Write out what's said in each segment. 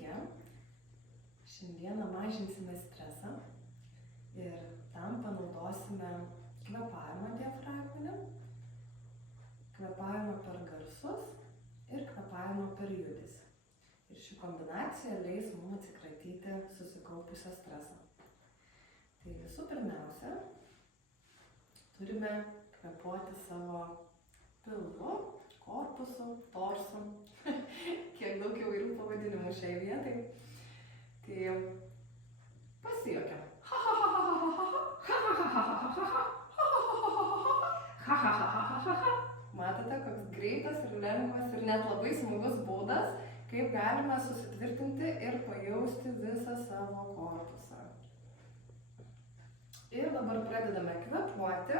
Sveiki! Šiandieną mažinsime stresą ir tam panaudosime kvėpavimą diafragminį, kvėpavimą per garsus ir kvėpavimą per judesį. Ir ši kombinacija leis mums atsikratyti susikaupusią stresą. Tai visų pirmiausia, turime kvėpuoti savo pilvu, korpusu, torsu. Kiek daug įvairių pavadinimų šiai vietai. Tai pasijuokiam. Matote, koks greitas ir lengvas ir net labai smagus būdas, kaip galime susitvirtinti ir pajausti visą savo korpusą. Ir dabar pradedame kvėpuoti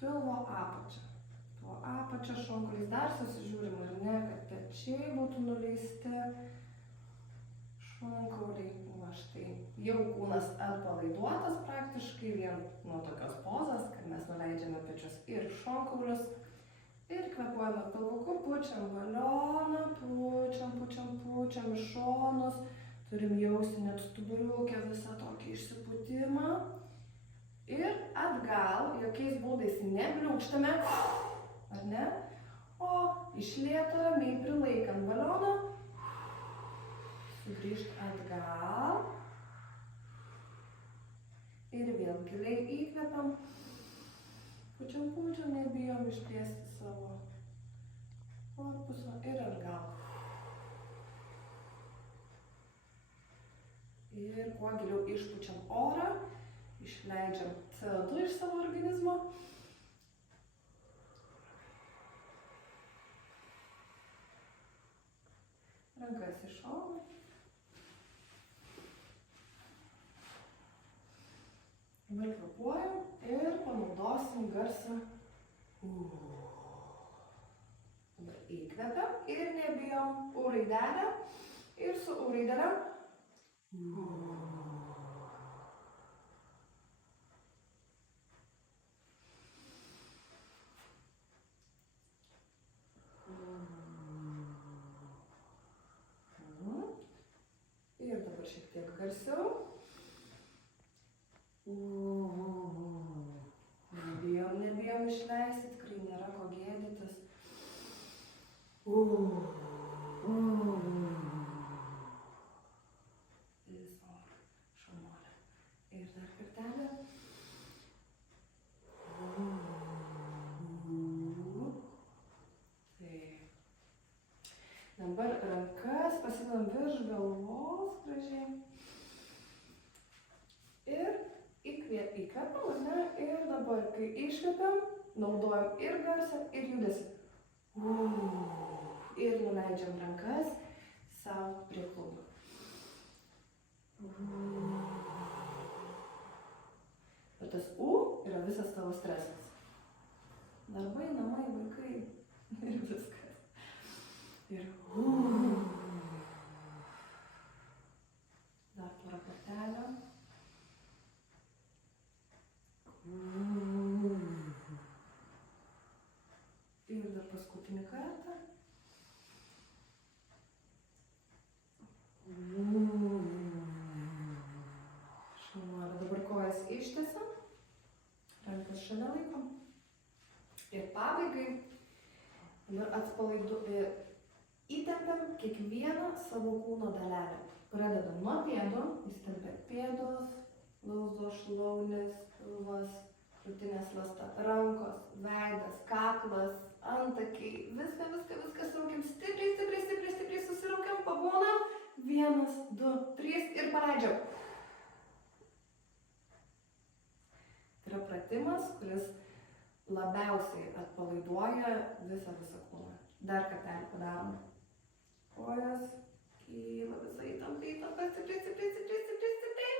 pilvo apačią. Pilvo apačią šonkauliais dar susižiūrim, ar ne, kad pečiai būtų nuleisti, šonkauliai. Va štai, jau kūnas atpalaiduotas praktiškai vien nuo tokios pozos, kad mes nuleidžiame pečius ir šonkaulius. Ir kvėpuojame pilvuku, pučiam balioną, pučiam iš šonus. Turim jausti net stuburiukę visą tokį išsipūtimą. Ir atgal, jokiais būdais nebliūkštame, ar ne? O iš lėto ramiai prilaikant balioną, sugrįžt atgal. Ir vėl giliai įkvepiam. Pučiam, nebijom išplėsti savo korpusą ir atgal. Ir kuo giliau išpučiam orą, išleidžiam CO2 iš savo organizmo. Rankas į šoną. Dabar kvėpuojam ir panaudosim garsą. Dabar įkvepiam ir nebijom U raidelę ir su U raidelę. Ir dabar šiek tiek garsiau. Nebijom išleisti, tikrai nėra ko gėdytis. Visą šaunuolę. Ir dar kartelį. Dabar rankas pasidedam virš galvos gražiai. Ir įkvepiam, ar ne? Ir dabar, kai iškvepiam, naudojam ir garsą, ir judesį. Ir nuleidžiam rankas savo prie klubų. Ir tas U yra visas tavo stresas. Darbai, namai, vaikai ir viskas. Ir dar porą kartelę. Ir dar paskutinį kartą. Šaunuolė. Dabar kojas ištiesiam. Rankas šalia laikom. Ir pabaigai dabar įtempiam kiekvieną savo kūno dalelę. Pradedam nuo pėdų, įstempiam pėdos, blauzdos, šlaunys, pilvas, krūtinės ląsta, rankos, veidas, kaklas, antakiai, viską suraukiam, stipriai susiraukiam, pabūnam, 1, 2, 3 ir paleidžiam. Tai yra pratimas, kuris labiausiai atpalaiduoja visą kūną. Dar kartelį padarom. Kojas kyla visai įtampa, stipriai.